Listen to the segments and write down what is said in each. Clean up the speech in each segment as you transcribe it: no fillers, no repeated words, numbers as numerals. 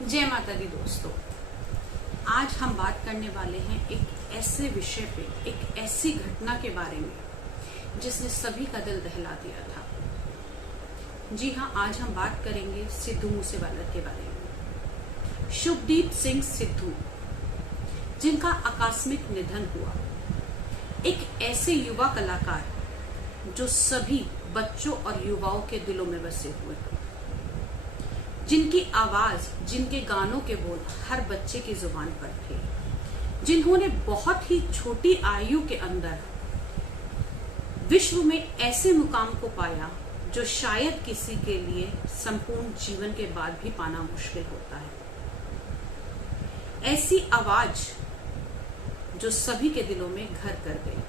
जय माता दी दोस्तों, आज हम बात करने वाले हैं एक ऐसे विषय पे, एक ऐसी घटना के बारे में जिसने सभी का दिल दहला दिया था। जी हाँ, आज हम बात करेंगे सिद्धू मूसेवाला के बारे में। शुभदीप सिंह सिद्धू, जिनका आकस्मिक निधन हुआ, एक ऐसे युवा कलाकार जो सभी बच्चों और युवाओं के दिलों में बसे हुए हैं, जिनकी आवाज, जिनके गानों के बोल हर बच्चे की जुबान पर थे, जिन्होंने बहुत ही छोटी आयु के अंदर विश्व में ऐसे मुकाम को पाया जो शायद किसी के लिए संपूर्ण जीवन के बाद भी पाना मुश्किल होता है। ऐसी आवाज जो सभी के दिलों में घर कर गई।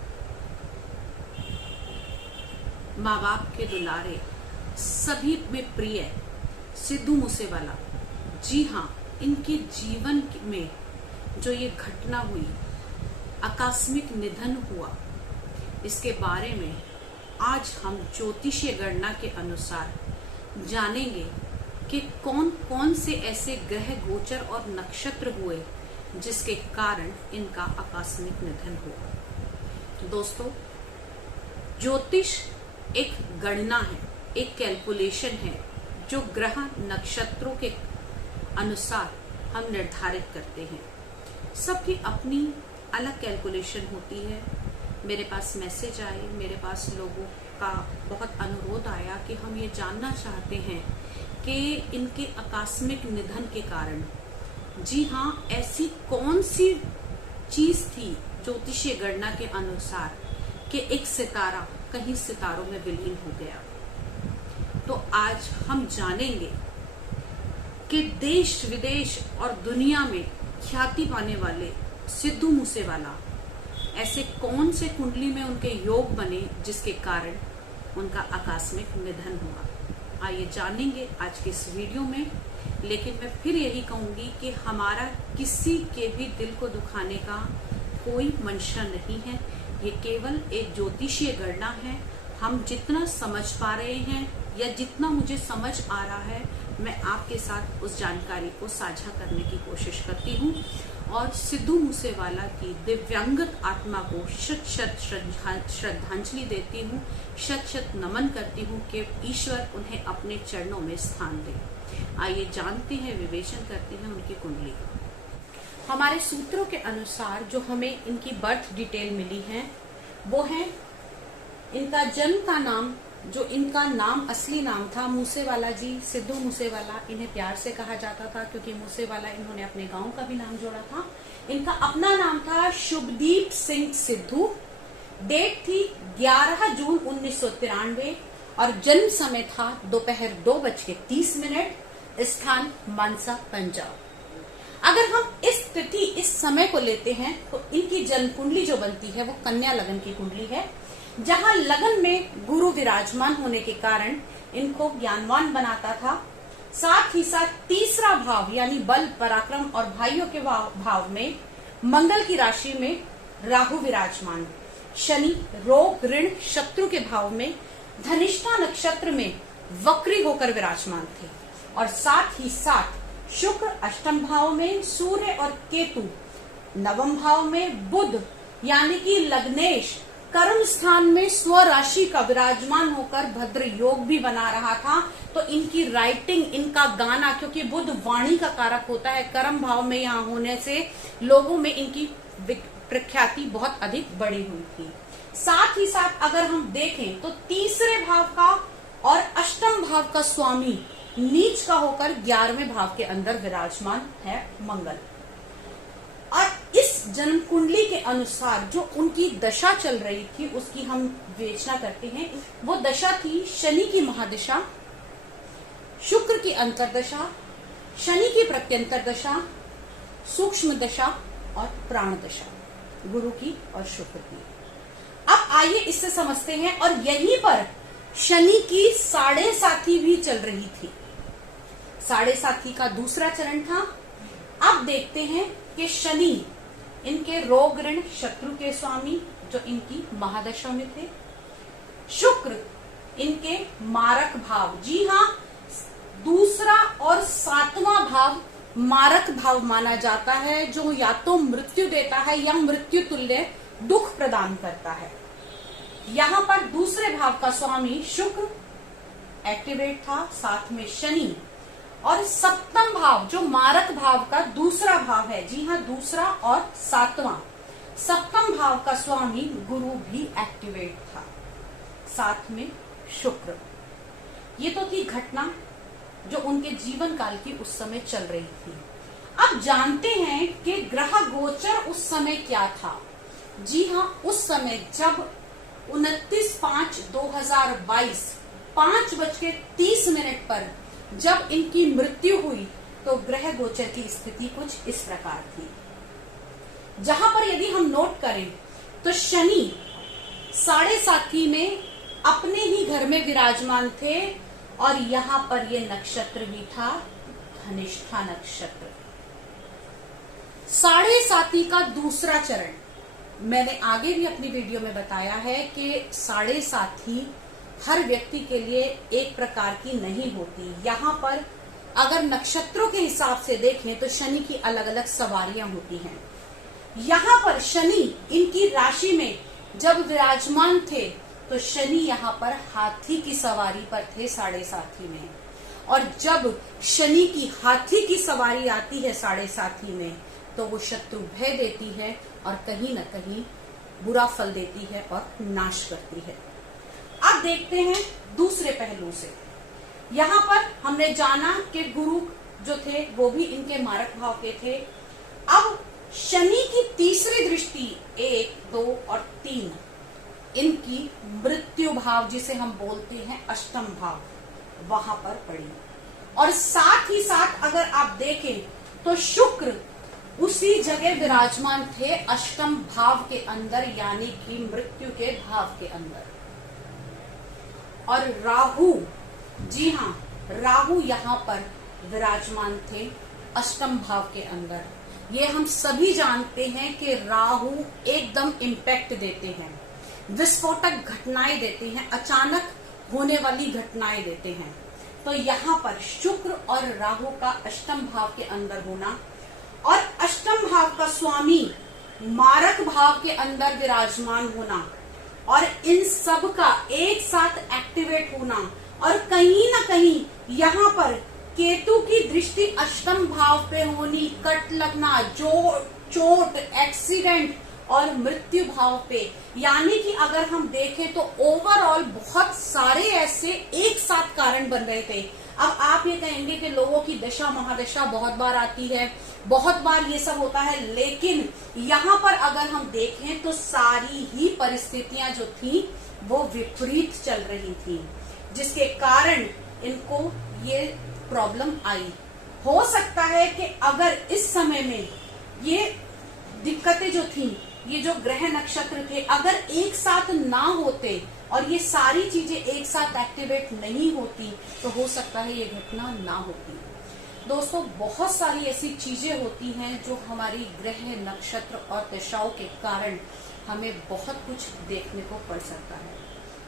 माँ बाप के दुलारे, सभी में प्रिय सिद्धू मूसेवाला, जी हाँ, इनके जीवन में जो ये घटना हुई, आकस्मिक निधन हुआ, इसके बारे में आज हम ज्योतिषीय गणना के अनुसार जानेंगे कि कौन कौन से ऐसे ग्रह गोचर और नक्षत्र हुए जिसके कारण इनका आकस्मिक निधन हुआ। तो दोस्तों, ज्योतिष एक गणना है, एक कैलकुलेशन है जो ग्रह नक्षत्रों के अनुसार हम निर्धारित करते हैं। सबकी अपनी अलग कैलकुलेशन होती है। मेरे पास मैसेज आए, मेरे पास लोगों का बहुत अनुरोध आया कि हम ये जानना चाहते हैं कि इनके आकस्मिक निधन के कारण, जी हाँ, ऐसी कौन सी चीज थी ज्योतिषीय गणना के अनुसार कि एक सितारा कहीं सितारों में विलीन हो गया। तो आज हम जानेंगे कि देश विदेश और दुनिया में ख्याति पाने वाले सिद्धू मूसेवाला ऐसे कौन से कुंडली में उनके योग बने जिसके कारण उनका आकस्मिक निधन हुआ। आइए जानेंगे आज के इस वीडियो में। लेकिन मैं फिर यही कहूंगी कि हमारा किसी के भी दिल को दुखाने का कोई मंशा नहीं है। ये केवल एक ज्योतिषीय गणना है। हम जितना समझ पा रहे हैं या जितना मुझे समझ आ रहा है, मैं आपके साथ उस जानकारी को साझा करने की कोशिश करती हूँ और सिद्धू मूसेवाला की दिव्यांगत आत्मा को शत शत श्रद्धांजलि देती हूँ, शत शत नमन करती हूँ कि ईश्वर उन्हें अपने चरणों में स्थान दे। आइए जानते हैं, विवेचन करते हैं उनकी कुंडली। हमारे सूत्रों के अनुसार जो हमें इनकी बर्थ डिटेल मिली है वो है इनका जन्म का नाम, जो इनका नाम असली नाम था मूसेवाला जी, सिद्धू मूसेवाला इन्हें प्यार से कहा जाता था क्योंकि मूसेवाला इन्होंने अपने गांव का भी नाम जोड़ा था। इनका अपना नाम था शुभदीप सिंह सिद्धू। डेट थी 11 जून 1993 और जन्म समय था दोपहर 2:30। स्थान मानसा, पंजाब। अगर हम इस तिथि, इस समय को लेते हैं तो इनकी जन्म कुंडली जो बनती है वो कन्या लगन की कुंडली है, जहां लगन में गुरु विराजमान होने के कारण इनको ज्ञानवान बनाता था। साथ ही साथ तीसरा भाव यानी बल, पराक्रम और भाइयों के भाव में मंगल की राशि में राहु विराजमान, शनि रोग ऋण शत्रु के भाव में धनिष्ठा नक्षत्र में वक्री होकर विराजमान थे और साथ ही साथ शुक्र अष्टम भाव में, सूर्य और केतु नवम भाव में, बुध यानी कि लग्नेश कर्म स्थान में स्वराशि का विराजमान होकर भद्र योग भी बना रहा था। तो इनकी राइटिंग, इनका गाना, क्योंकि बुध वाणी का कारक होता है, कर्म भाव में यहाँ होने से लोगों में इनकी प्रख्याति बहुत अधिक बढ़ी हुई थी। साथ ही साथ अगर हम देखें तो तीसरे भाव का और अष्टम भाव का स्वामी नीच का होकर 11वें भाव के अंदर विराजमान है मंगल। और इस जन्म कुंडली के अनुसार जो उनकी दशा चल रही थी उसकी हम विवेचना करते हैं। वो दशा थी शनि की महादशा, शुक्र की अंतरदशा, शनि की प्रत्यंतर दशा, सूक्ष्म दशा और प्राण दशा, गुरु की और शुक्र की। अब आइए इससे समझते हैं। और यहीं पर शनि की 7.5 भी चल रही थी। 7.5 का दूसरा चरण था। अब देखते हैं कि शनि इनके रोग ऋण शत्रु के स्वामी जो इनकी महादशा में थे, शुक्र इनके मारक भाव, जी हाँ, दूसरा और 7वां भाव मारक भाव माना जाता है, जो या तो मृत्यु देता है या मृत्यु तुल्य दुख प्रदान करता है। यहाँ पर दूसरे भाव का स्वामी शुक्र एक्टिवेट था, साथ में शनि, और सप्तम भाव जो मारक भाव का दूसरा भाव है, जी हाँ दूसरा और सातवां, सप्तम भाव का स्वामी गुरु भी एक्टिवेट था, साथ में शुक्र। ये तो थी घटना जो उनके जीवन काल की उस समय चल रही थी। अब जानते हैं कि ग्रह गोचर उस समय क्या था। जी हाँ, उस समय जब 29/5/2022 5:30 पर जब इनकी मृत्यु हुई तो ग्रह गोचर की स्थिति कुछ इस प्रकार थी। जहां पर यदि हम नोट करें तो शनि 7.5 में अपने ही घर में विराजमान थे, और यहां पर ये नक्षत्र भी था धनिष्ठा नक्षत्र। 7.5 का दूसरा चरण मैंने आगे भी अपनी वीडियो में बताया है कि 7.5 हर व्यक्ति के लिए एक प्रकार की नहीं होती। यहाँ पर अगर नक्षत्रों के हिसाब से देखें तो शनि की अलग अलग सवारियां होती हैं। यहाँ पर शनि इनकी राशि में जब विराजमान थे तो शनि यहाँ पर हाथी की सवारी पर थे 7.5 में, और जब शनि की हाथी की सवारी आती है 7.5 में तो वो शत्रु भय देती है और कहीं न कहीं बुरा फल देती है और नाश करती है। अब देखते हैं दूसरे पहलू से। यहाँ पर हमने जाना कि गुरु जो थे वो भी इनके मारक भाव के थे। अब शनि की तीसरी दृष्टि 1, 2 और 3 इनकी मृत्यु भाव जिसे हम बोलते हैं अष्टम भाव, वहां पर पड़ी। और साथ ही साथ अगर आप देखें तो शुक्र उसी जगह विराजमान थे अष्टम भाव के अंदर, यानी कि मृत्यु के भाव के अंदर। और राहु, जी हाँ राहु यहाँ पर विराजमान थे अष्टम भाव के अंदर। ये हम सभी जानते हैं कि राहु एकदम इम्पैक्ट देते हैं, विस्फोटक घटनाएं देते हैं, अचानक होने वाली घटनाएं देते हैं। तो यहाँ पर शुक्र और राहु का अष्टम भाव के अंदर होना और अष्टम भाव का स्वामी मारक भाव के अंदर विराजमान होना और इन सब का एक साथ एक्टिवेट होना, और कहीं ना कहीं यहाँ पर केतु की दृष्टि अष्टम भाव पे होनी, कट लगना, चोट, एक्सीडेंट और मृत्यु भाव पे, यानी कि अगर हम देखें तो ओवरऑल बहुत सारे ऐसे एक साथ कारण बन रहे थे। अब आप ये कहेंगे कि लोगों की दशा महादशा बहुत बार आती है, बहुत बार ये सब होता है, लेकिन यहाँ पर अगर हम देखें तो सारी ही परिस्थितियां जो थी वो विपरीत चल रही थी, जिसके कारण इनको ये प्रॉब्लम आई। हो सकता है कि अगर इस समय में ये दिक्कतें जो थी, ये जो ग्रह नक्षत्र थे, अगर एक साथ ना होते और ये सारी चीजें एक साथ एक्टिवेट नहीं होती तो हो सकता है ये घटना ना होती। दोस्तों, बहुत सारी ऐसी चीजें होती हैं जो हमारी ग्रह नक्षत्र और दशाओं के कारण हमें बहुत कुछ देखने को पड़ सकता है,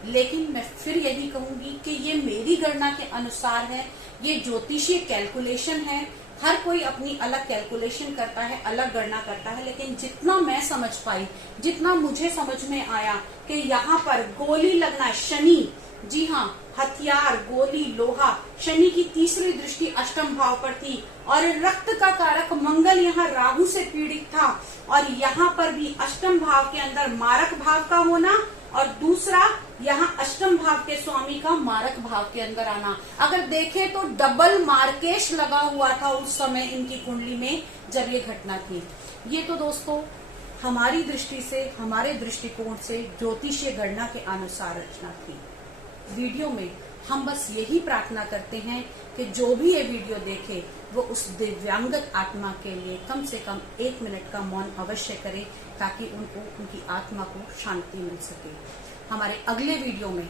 लेकिन मैं फिर यही कहूंगी कि ये मेरी गणना के अनुसार है, ये ज्योतिषीय कैलकुलेशन है। हर कोई अपनी अलग कैलकुलेशन करता है, अलग गणना करता है, लेकिन जितना मैं समझ पाई, जितना मुझे समझ में आया कि यहाँ पर गोली लगना, शनि, जी हाँ हथियार, गोली, लोहा, शनि की तीसरी दृष्टि अष्टम भाव पर थी, और रक्त का कारक मंगल यहाँ राहु से पीड़ित था, और यहाँ पर भी अष्टम भाव के अंदर मारक भाव का होना और दूसरा यहाँ अष्टम भाव के स्वामी का मारक भाव के अंदर आना। अगर देखें तो डबल मार्केश लगा हुआ था उस समय इनकी कुंडली में जब ये घटना थी। ये तो दोस्तों हमारी दृष्टि से, हमारे दृष्टिकोण से ज्योतिषीय गणना के अनुसार रचना थी। वीडियो में हम बस यही प्रार्थना करते हैं कि जो भी ये वीडियो देखे वो उस दिव्यांगत आत्मा के लिए कम से कम 1 मिनट का मौन अवश्य करे, ताकि उनको, उनकी आत्मा को शांति मिल सके। हमारे अगले वीडियो में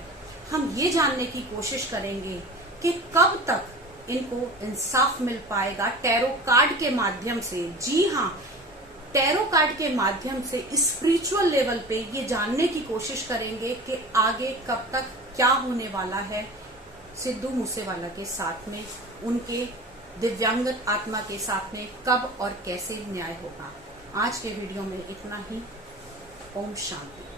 हम ये जानने की कोशिश करेंगे कि कब तक इनको इंसाफ मिल पाएगा टैरो कार्ड के माध्यम से। जी हाँ, टैरो कार्ड के माध्यम से स्पिरिचुअल लेवल पे ये जानने की कोशिश करेंगे कि आगे कब तक क्या होने वाला है सिद्धू मूसेवाला के साथ में, उनके दिव्यांगत आत्मा के साथ में कब और कैसे न्याय होगा। आज के वीडियो में इतना ही। ओम शांति।